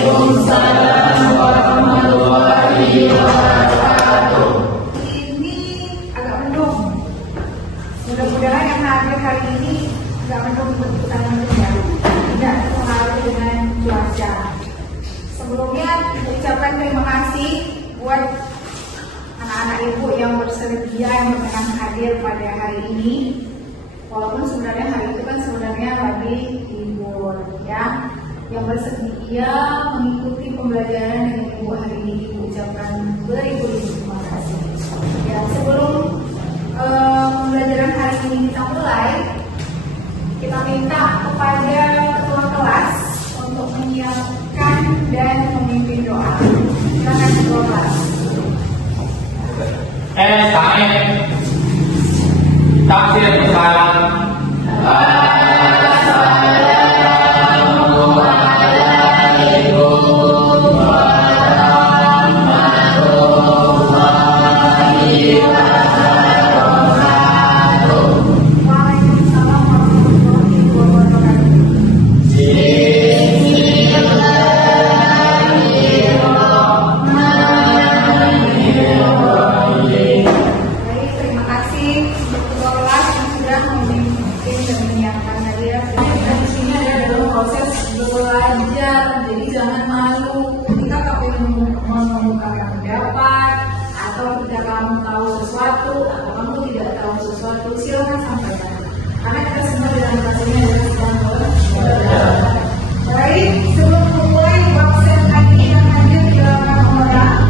Waalaikumsalam warahmatullahi wabarakatuh. Ini agak mendung. Mudah-mudahan yang hadir hari ini agak mendung berputar baru. Tidak terpengaruh dengan cuaca. Sebelumnya ucapkan terima kasih buat anak-anak ibu yang bersedia yang berkenan hadir pada hari ini. Walaupun sebenarnya hari itu kan sebenarnya lagi libur, ya. Yang bersedia mengikuti pembelajaran dengan ibu hari ini, ibu ucapkan beribu-ribu terima kasih. Ya, sebelum pembelajaran hari ini kita mulai, kita minta kepada ketua kelas untuk menyiapkan dan memimpin doa. Silakan ketua kelas. Takbir bersama. Silakan sampaikan. Karena kita semua dalam bahasanya adalah sedang berdoa. Baik, sebelum memulai absen tadi yang hadir silakan orang.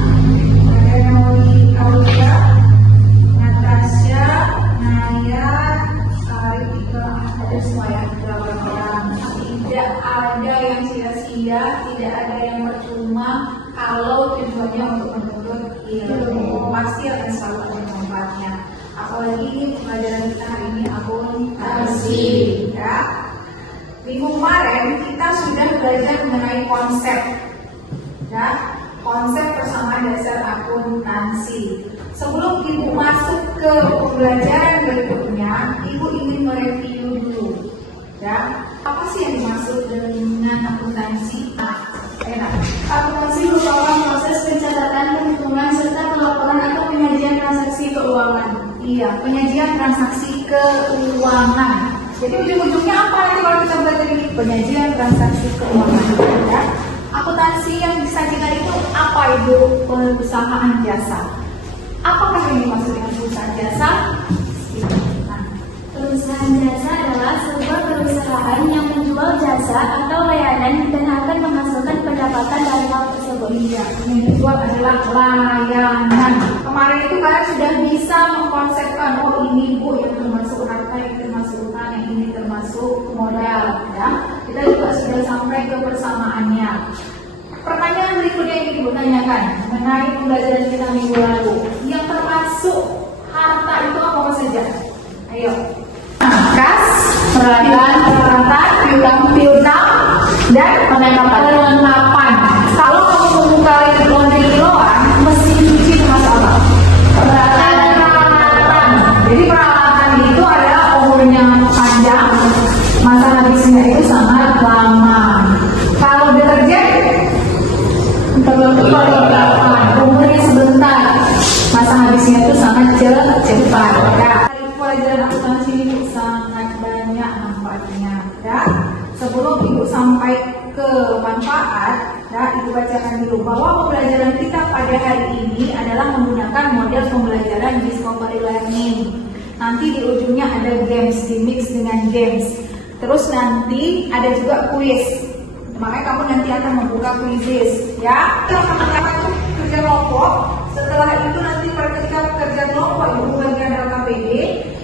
Ada yang mau Aulia, Natasha, Naya, Sarika, ada semua ya, 8 orang. Tidak ada yang sia-sia, tidak ada yang percuma. Kalau tujuannya untuk menuntut ilmu, pasti akan selalu ada manfaatnya. Apalagi pelajaran kita hari ini akuntansi, ya. Minggu kemarin kita sudah belajar mengenai konsep, ya, konsep persamaan dasar akuntansi. Sebelum ibu masuk ke pembelajaran berikutnya, ibu ingin mereview dulu, ya. Apa sih yang dimaksud dengan akuntansi? Akuntansi merupakan proses pencatatan, penghitungan, serta pelaporan atau penyajian transaksi keuangan. Iya, penyajian transaksi keuangan. Jadi ujung-ujungnya apa nanti kalau kita belajar ini? Penyajian transaksi keuangan. Ya. Akuntansi yang disajikan itu apa, Ibu? Perusahaan jasa. Apakah yang dimaksud dengan perusahaan jasa? Perusahaan jasa adalah sebuah perusahaan yang menjual jasa atau layanan dan akan menghasilkan pendapatan dari hal tersebut. Iya, yang dijual adalah layanan. Kemarin itu kalian sudah bisa mengkonsepkan, oh ini Bu yang termasuk harta, yang termasuk utang, yang ini termasuk modal, ya. Kita juga sudah sampai ke persamaannya. Pertanyaan berikutnya yang Ibu tanyakan mengenai pembelajaran kita minggu lalu, yang termasuk harta itu apa saja? Ayo. Kas, peralatan, piutang, dan perlengkapan. Kalau kamu membuka laundry kiloan, mesti cuci masalah. Peralatan. Jadi peralatan itu adalah umurnya panjang, masa habisnya itu sangat lama. Kalau deterjen, umurnya sebentar, masa habisnya itu sangat cepat. Ya. Pelajaran akuntansi ini sangat banyak manfaatnya. Ya. Sebelum Ibu sampai ke manfaat, ya, Ibu bacakan dulu bahwa pembelajaran kita pada hari ini adalah menggunakan model pembelajaran discovery learning. Nanti di ujungnya ada games, di-mix dengan games. Terus nanti ada juga quiz. Makanya kamu nanti akan membuka quizzes, ya. Kita akan kerja kelompok. Setelah itu nanti ketika kerja kelompok Ibu bagian LKPD.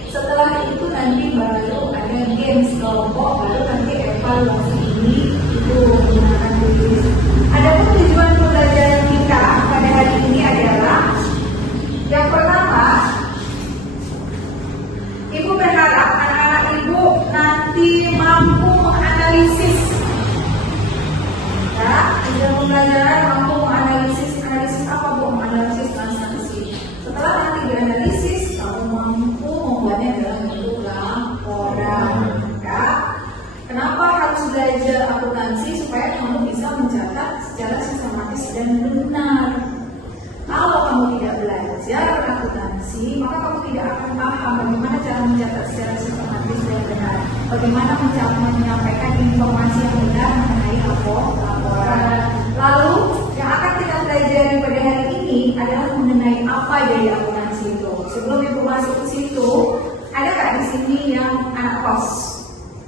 Setelah itu nanti baru ada games kelompok, baru nanti evaluasi ini itu menggunakan quiz. Adapun tujuan pembelajaran kita pada hari ini adalah yang pertama, Ibu berharap anak-anak Ibu nanti mampu menganalisis, ya, dalam pembelajaran mampu menganalisis apa Bu? Menganalisis transaksi. Setelah nanti dianalisis, kamu mampu membuatnya dalam bentuk laporan, ya. Kenapa harus belajar akuntansi? Supaya kamu bisa mencatat secara sistematis dan benar. Kalau kamu tidak belajar akuntansi, maka kamu tidak akan paham bagaimana cara mencatat secara sistematis dan benar, bagaimana menyampaikan informasi yang benar mengenai laporan. Lalu yang akan kita pelajari pada hari ini adalah mengenai apa dari akuntansi itu. Sebelum ibu masuk ke situ, ada nggak di sini yang anak kos?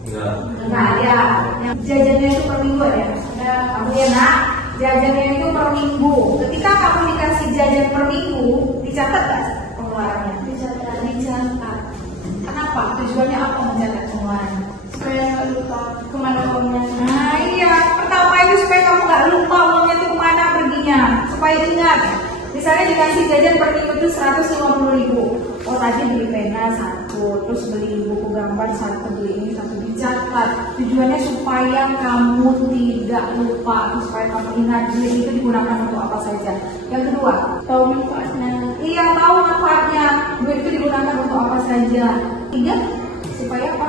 Enggak ada. Yang jajannya itu per minggu ya? Ada. Kamu ya nak? Jajannya itu per minggu. Ketika kamu dikasih jajan per minggu, dicatat nggak pengeluarannya? Dicatat. Kenapa? Tujuannya apa mencatat pengeluaran? Supaya nggak lupa kemana uangnya. Nah iya, pertama itu supaya kamu nggak lupa uangnya itu kemana perginya. Supaya ingat. Misalnya dikasih jajan per minggu itu 150.000. Oh tadi beli pena 1, terus beli buku gambar 1, beli ini 1, dicatat. Tujuannya supaya kamu tidak lupa, supaya kamu ingat duit itu digunakan untuk apa saja. Yang kedua, tahu manfaatnya. Iya, tahu manfaatnya. Duit itu digunakan untuk apa saja. Tiga, supaya apa?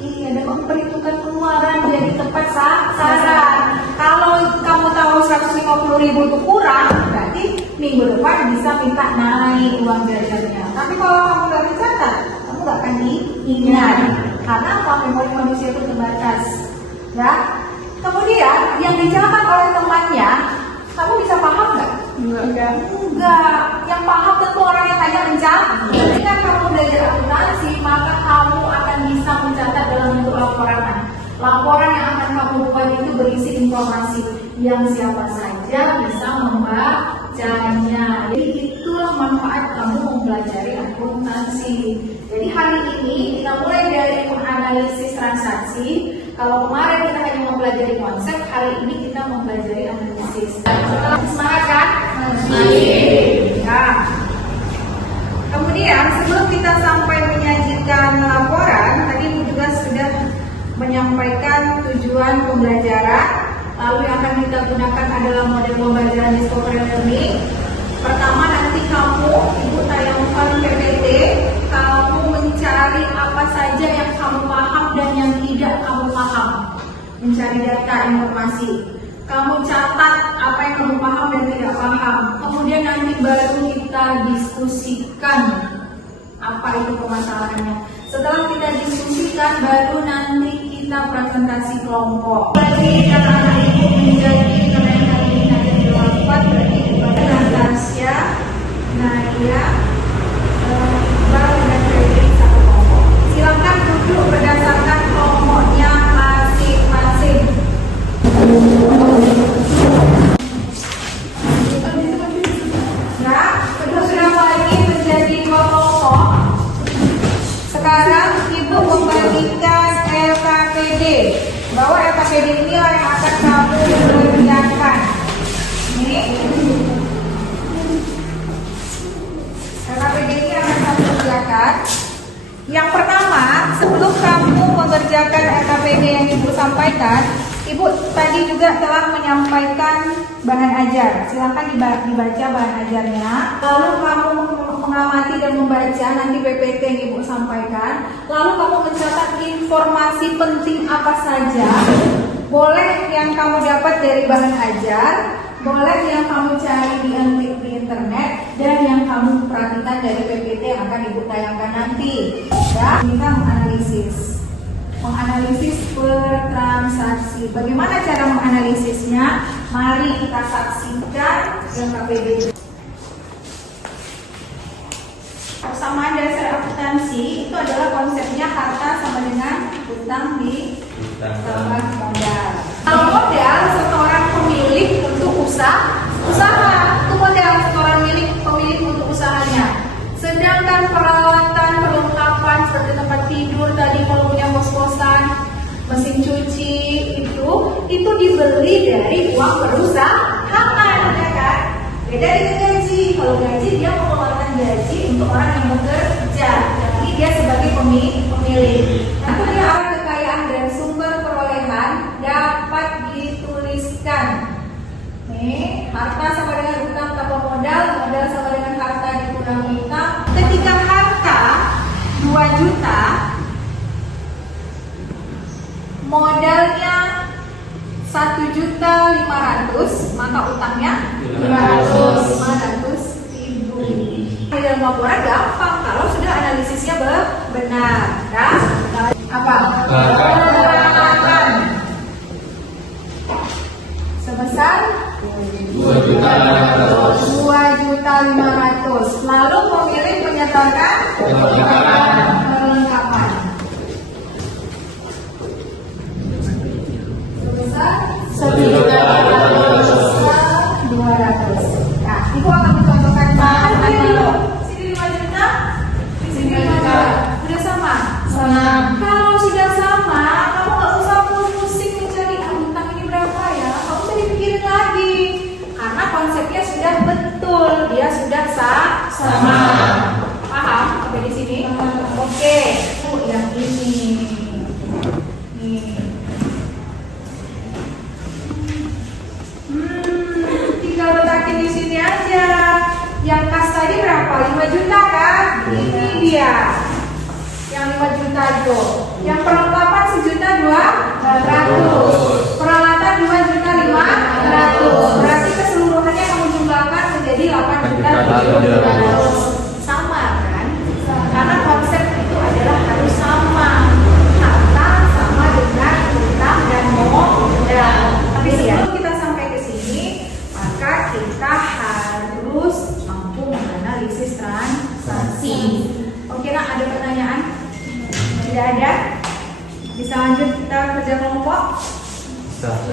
Iya, dan memperhitungkan pengeluaran jadi tepat sasaran. Kalau kamu tahu 150.000 itu kurang, berarti minggu depan bisa minta naik uang jajannya. Tapi kalau kamu nggak mencatat, kamu nggak akan diingat. Karena apa? Memori manusia itu terbatas. Ya. Kemudian yang dicatat oleh temannya, kamu bisa paham nggak? Enggak. Yang paham tentu orang yang hanya mencatat. Ketika kamu belajar akuntansi, maka kamu akan bisa mencatat dalam bentuk laporan. Laporan yang akan kamu buat itu berisi informasi yang siapa saja bisa membacanya. Jadi itulah manfaat kamu mempelajari akuntansi. Jadi hari ini kita mulai dari menganalisis transaksi. Kalau kemarin kita hanya mempelajari konsep, hari ini kita mempelajari analisis. Semangat kan? Nah, kemudian sebelum kita sampai menyajikan laporan, tadi Ibu juga sudah menyampaikan tujuan pembelajaran. Lalu yang akan kita gunakan adalah model pembelajaran discovery learning. Pertama nanti kamu, Ibu tayangkan PPT, kamu mencari apa saja yang kamu paham dan yang tidak kamu paham. Mencari data informasi. Kamu catat apa yang kamu paham dan tidak paham. Kemudian nanti baru kita diskusikan apa itu permasalahannya. Setelah kita diskusikan, baru nanti kita presentasi kelompok. Berarti anak-anak Ibu menjadi kenaikan ini ada 4, berarti kepada Natasha, Naya, Iqbal, dan Febri satu kelompok. Silakan duduk berdasarkan kelompoknya masing-masing. Nah, sudah lagi menjadi kelompok. Sekarang Ibu membagikan LKPD. Bahwa LKPD ini yang akan kamu kerjakan. Ini LKPD ini akan kamu kerjakan. Yang pertama, sebelum kamu mengerjakan LKPD yang Ibu sampaikan, Ibu tadi juga telah menyampaikan bahan ajar. Silakan dibaca bahan ajarnya. Lalu kamu mengamati dan membaca nanti PPT yang Ibu sampaikan. Lalu kamu mencatat informasi penting apa saja. Boleh yang kamu dapat dari bahan ajar, boleh yang kamu cari di internet, dan yang kamu perhatikan dari PPT yang akan Ibu tayangkan nanti. Ya, kita menganalisis per transaksi. Bagaimana cara menganalisisnya? Mari kita saksikan LKPD. Persamaan dasar akuntansi itu adalah konsepnya harta sama dengan utang ditambah modal. Kalau modal seseorang pemilik untuk usaha itu modal seseorang pemilik untuk usahanya. Sedangkan peralatan perlengkapan seperti tempat tidur tadi, kalau punya kos-kosan, mesin cuci itu dibeli dari uang perusahaan, ya kan? Beda dengan gaji. Kalau gaji dia mengeluarkan gaji untuk orang yang bekerja, jadi dia sebagai pemilik. Nah, kemudian kekayaan dan sumber perolehan dapat dituliskan. Nih, harta sama dengan utang tambah modal, modal sama dengan harta dikurang utang. Ketika harta 2 juta, modalnya 1 1.500.000, maka utangnya 500.000. Dalam laporan gampang kalau sudah analisisnya benar. Ya? Apa? Pengangkatan sebesar 2.500.000. Lalu pemilik menyertakan perlengkapan sebesar 1.200.000. Nah, Ibu akan mencontohkan sini 5 juta, sini 5 juta. Sudah sama? Kalau sudah sama, kamu nggak usah pusing mencari utang ini berapa ya. Kamu usah dipikirin lagi, karena konsepnya sudah betul, dia sudah sama. Paham? Sampai di sini? Oke. Yang ini. Nih. Tinggal letakin di sini aja. Yang kas tadi berapa? 5 juta kan? Ini dia. Yang 5 juta itu. Yang perlengkapan 1.200.000. Peralatan 2.500.000. Berarti keseluruhannya kamu jumlahkan menjadi 8.700.000. Sama kan? Karena konsep itu adalah harus sama. Harta sama dengan utang dan modal. Tapi sebelum kita sampai ke sini, maka kita harus mampu menganalisis transaksi. Oke, nah ada pertanyaan? Tidak ada? Bisa lanjut kita kerja kelompok?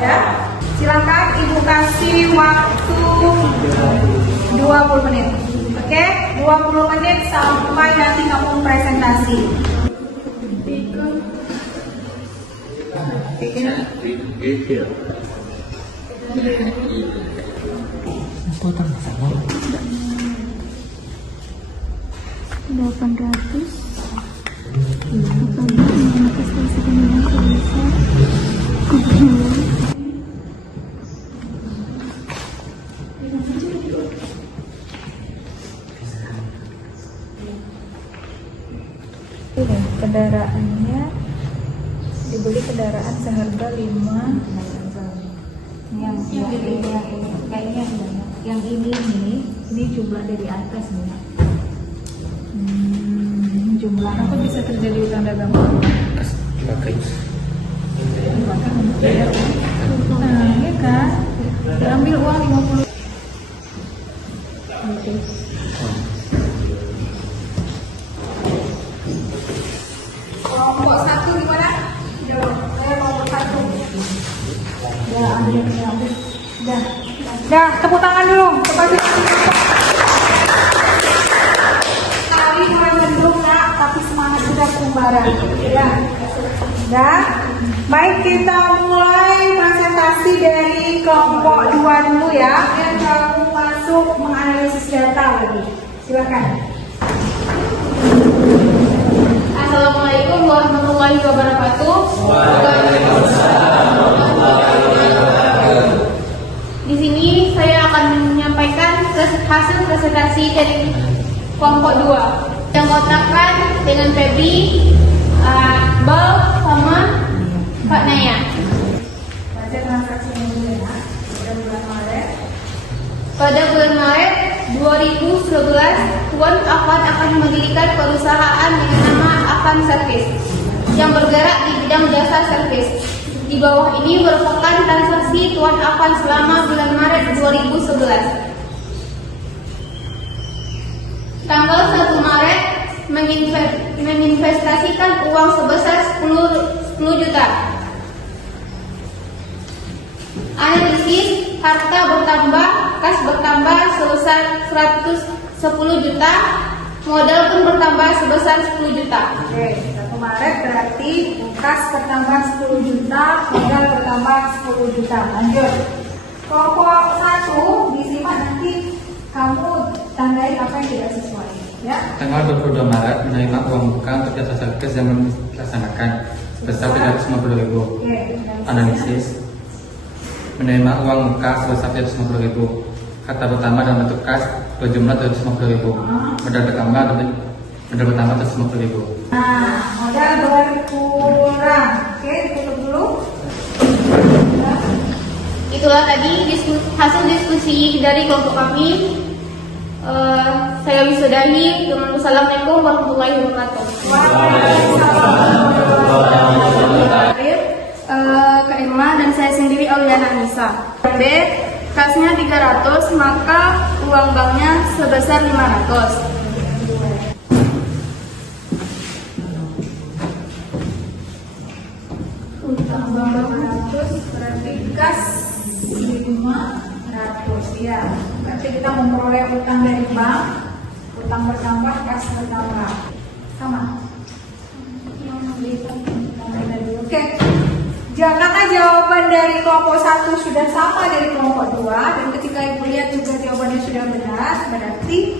Ya. Silakan Ibu kasih waktu 20 menit. Oke, 20 menit sampai nanti kamu presentasi. Kendaraannya dibeli kendaraan seharga 5. Yang ini nih, ini jumlah dari atas nih. Jumlah apa bisa terjadi utang dagang? Nah, ini kan ambil uang 50. Kelompok 1 gimana? Jawab. Saya kelompok 1. Ya, ambil. Dah, tepuk tangan dulu. Kali mulai mendung nak, tapi semangat sudah kembaran. Ya. Dah. Baik, kita mulai presentasi dari kelompok 2 dulu ya. Yang kamu masuk menganalisis data lagi. Silakan. Assalamualaikum warahmatullahi wabarakatuh. Di sini saya akan menyampaikan hasil presentasi dari kelompok 2 yang kotakan dengan Febri, Bal, sama Pak Naya. Baca transaksi dulu ya. Pada bulan Maret 2011, Tuan akan mendirikan perusahaan dengan nama Akan Service yang bergerak di bidang jasa servis. Di bawah ini merupakan transaksi Tuan Akan selama bulan Maret 2011. Tanggal 1 Maret menginvestasikan uang sebesar 10 juta. Analisis harta bertambah, kas bertambah sebesar 110 juta, modal pun bertambah sebesar 10 juta. Oke, 1 Maret berarti kas bertambah 10 juta, modal bertambah 10 juta. Lanjut. Kelompok 1 disimak nanti kamu tandai apa yang tidak sesuai. Ya. Tanggal 22 Maret menerima uang muka untuk jasa servis yang belum dilaksanakan sebesar 350.000. Analisis menerima uang muka sebesar 350.000. Kata pertama dalam bentuk kas berjumlah 250.000. Modal bertambah 250.000. Nah, modal berkurang. Oke, ditutup dulu. Ya. Itulah tadi hasil diskusi dari kelompok kami. Saya wisudahi. Assalamualaikum warahmatullahi wabarakatuh. Kak Irma dan saya sendiri Auliana Nisa. B, kasnya 300, maka uang banknya sebesar 500. Utang bank 500 berarti kas 500 ya. Berarti kita memperoleh utang dari bank, utang bertambah, kas bertambah. Sama. Oke. Karena jawaban dari kelompok 1 sudah sama dari kelompok 2 dan ketika Ibu lihat juga jawabannya sudah benar, berarti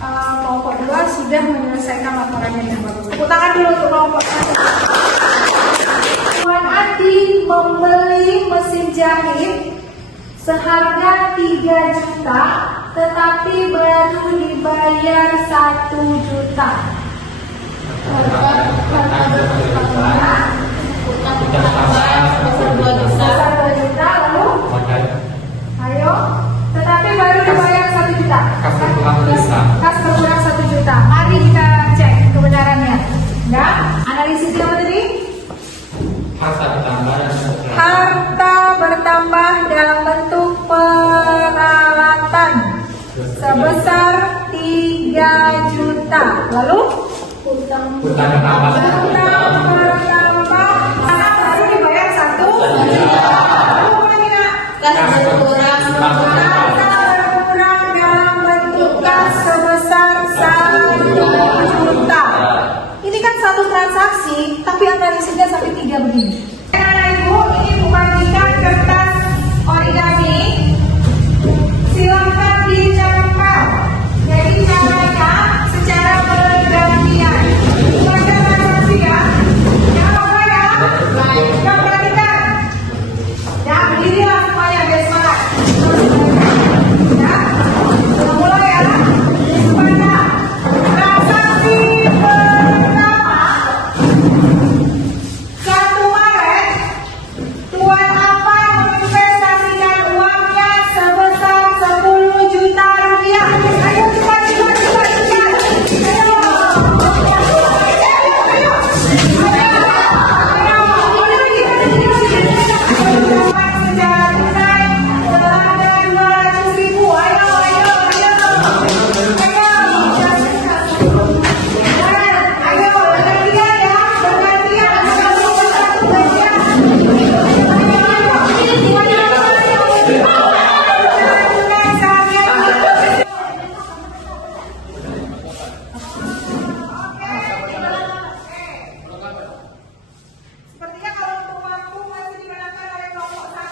kelompok 2 sudah menyelesaikan laporannya dengan bagus. Tepuk tangan dulu untuk kelompok 1. Tuan Adi membeli mesin jahit seharga 3 juta tetapi baru dibayar 1 juta. Sebesar 2 juta. Lalu ayo, tetapi baru dibayar 1 juta. Kas berkurang 1 juta. Mari kita cek kebenarannya. Enggak? Analisisnya apa tadi? Harta bertambah dalam bentuk peralatan sebesar 3 juta. Lalu utang bertambah baru dibayar 1 juta. Lalu mana? Kas berkurang. Berkurang dalam bentuk kas sebesar 1 juta. Ini kan satu transaksi, tapi analisisnya sampai 3 begini. Ibu, ini bukan kertas origami. Silakan dicampur. Jadi caranya secara bergantian. Baca transaksi ya. Jangan lupa ya. Kita perhatikan. Ya, berdirilah semuanya biar semangat. Ya, sudah mulai ya. Baca. Transaksi pertama. 1 Maret, Tuan Apan menginvestasikan uangnya sebesar 10 juta rupiah. Ayo cepat. Sepertinya kalau untuk waktu masih dimenangkan oleh kelompok 1.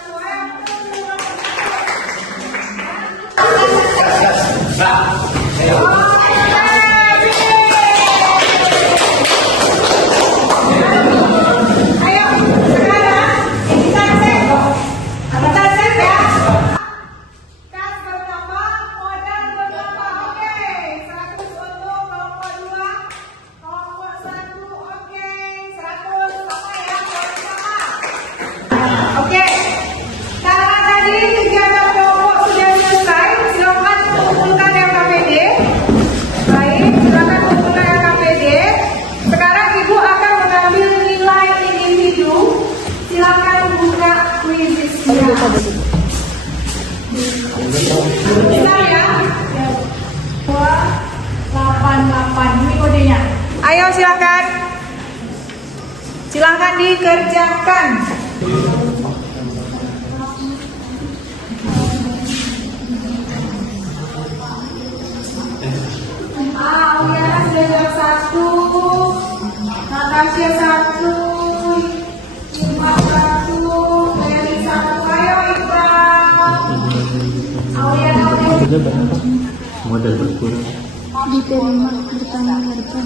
Ayo, sekarang kita cek. Kita cek ya. Kas bertambah, modal bertambah. Oke, 100 untuk kelompok 2, kelompok 1. Oke, 100 sama ya, sama. Oke, karena tadi kegiatan kelompok sudah selesai, silakan kumpulkan LKPD. Baik, silakan kumpulkan LKPD. Sekarang Ibu akan mengambil nilai individu. Silakan buka kuisnya. Bisa ya? 288, ini kodenya. Ayo silakan. Silakan dikerjakan. Auliana sudah jawab 1, Natasha 1, Iqbal 1, Mary 1. Ayo Iqbal. Auliana udah. Modal berkurang. Diterima bertambah harga.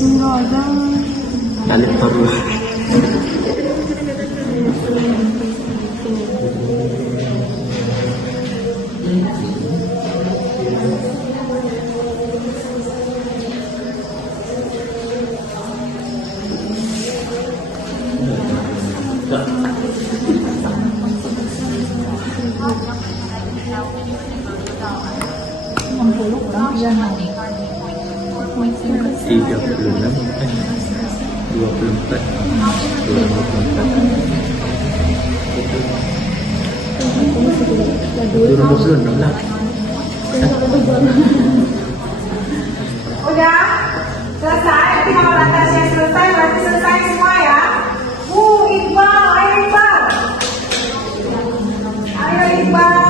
Enggak ada. Kali baru. Tiga puluh enam, 24, 24. Udah selesai, tinggal batasnya selesai, berarti selesai semua ya. Iqbal, ayo Iqbal. Ayo Iqbal.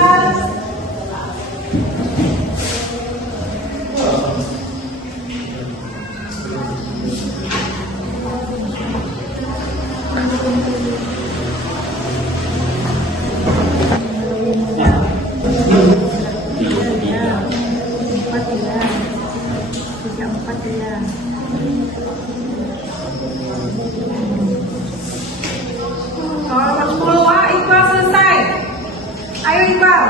Nomor 10, Iqbal selesai. Ayo Iqbal.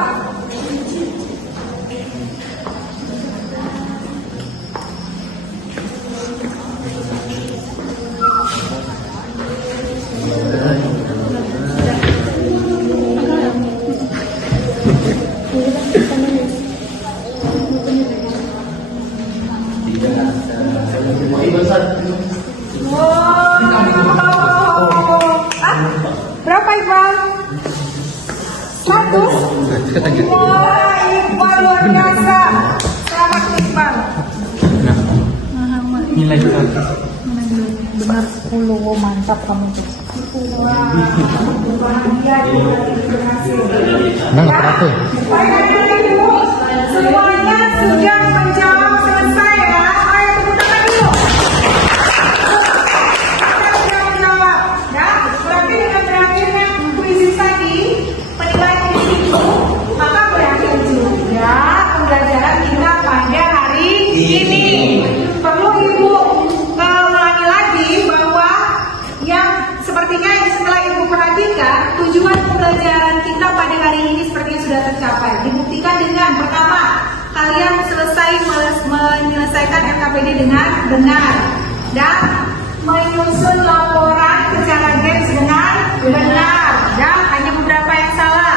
Berapa Iqbal? 100? Wah, Iqbal luar biasa. Selamat Iqbal. Nilai kita. Benar 10, mantap kamu tuh. Wah, bahagia berhasil. Baik, Ibu, semuanya sudah menjawab selesai ya. Ayo tepuk tangan dulu. Sudah menjawab. Ya, berarti dengan berakhirnya kuis tadi, penilaian itu, maka berakhir juga pembelajaran kita pada hari ini. Perlu Ibu ulangi lagi bahwa yang sepertinya setelah Ibu perhatikan, tujuan pembelajaran kita pada hari ini sepertinya sudah tercapai. Dibuktikan dengan pertama, kalian selesai menyelesaikan LKPD dengan benar dan menyusun laporan secara garis dengan benar dan hanya beberapa yang salah.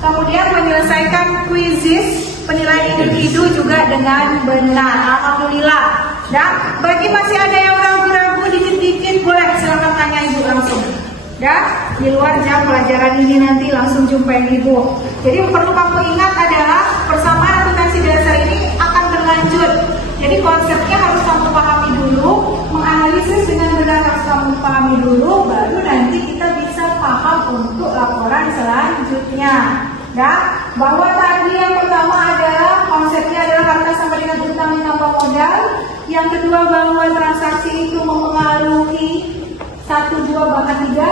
Kemudian menyelesaikan kuisis penilaian individu juga dengan benar. Alhamdulillah. Dan bagi masih ada yang ragu-ragu dikit-dikit, boleh silakan tanya Ibu langsung. Dan di luar jam pelajaran ini nanti langsung jumpai Ibu. Jadi yang perlu kamu ingat adalah persamaan akuntansi dasar ini akan berlanjut. Jadi konsepnya harus kamu pahami dulu, menganalisis dengan benar harus kamu pahami dulu, baru nanti kita bisa paham untuk laporan selanjutnya. Dan bahwa tadi yang pertama adalah konsepnya adalah harta sama dengan utang ditambah modal. Yang kedua bahwa transaksi itu mempengaruhi 1, 2, bahkan 3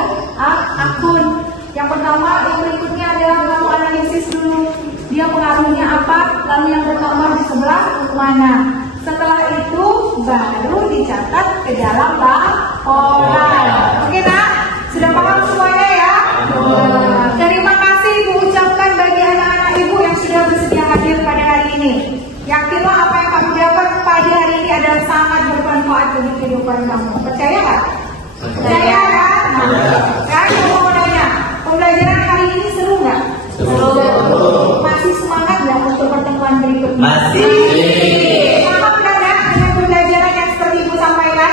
akun. Yang pertama, yang berikutnya adalah kamu analisis dulu dia pengaruhnya apa, lalu yang pertama di sebelah mana. Setelah itu baru dicatat ke dalam laporan. Oke nak? Sudah paham semuanya ya? Terima kasih Ibu ucapkan bagi anak-anak Ibu yang sudah bersedia hadir pada hari ini. Yakinlah apa yang kamu dapat pada hari ini adalah sangat bermanfaat bagi kehidupan kamu. Percaya nggak? Percaya kan? Kan mau nanya, pembelajaran hari ini seru nggak? Seru. Masih semangat nggak untuk pertemuan berikutnya? Masih. Paham kan ya dengan pembelajaran yang seperti Ibu sampaikan?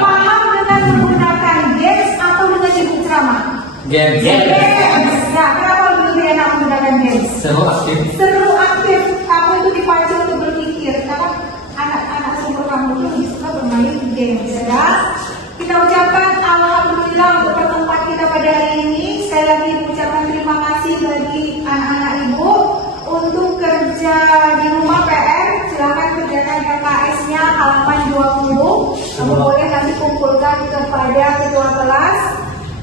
Paham dengan menggunakan games atau dengan ibu ceramah? Games. Nah, kenapa lebih enak menggunakan games? Seru aktif. Seru aktif. Kamu itu dipacu untuk berpikir. Karena anak-anak seumur kamu itu suka bermain games ya. Kita ucapkan alhamdulillah untuk pertemuan kita pada hari ini. Sekali lagi ucapkan terima kasih bagi anak-anak Ibu untuk kerja di rumah PR. Silakan kerjakan LKS-nya halaman 20. Kamu boleh nanti kumpulkan kepada ketua kelas.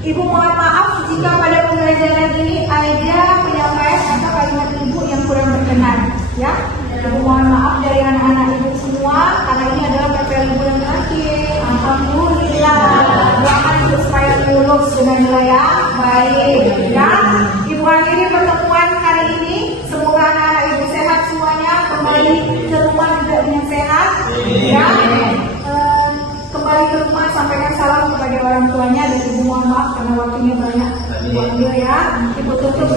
Ibu mohon maaf jika pada pembelajaran ini ada penyampaian atau kalimat Ibu yang kurang berkenan, ya. Ibu mohon maaf dari anak-anak Ibu semua karena ini adalah PPL Ibu yang terakhir. Alhamdulillah. Doakan supaya lulus dengan nilai yang baik, ya. Ibu akhiri pertemuan hari ini. Semoga anak-anak Ibu sehat semuanya, kembali ke rumah juga dengan sehat, ya. Kembali ke ke rumah sampaikan salam kepada orang tuanya dan ibu mohon maaf karena waktunya banyak diambil ya. Ibu tutup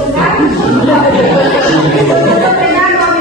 dengan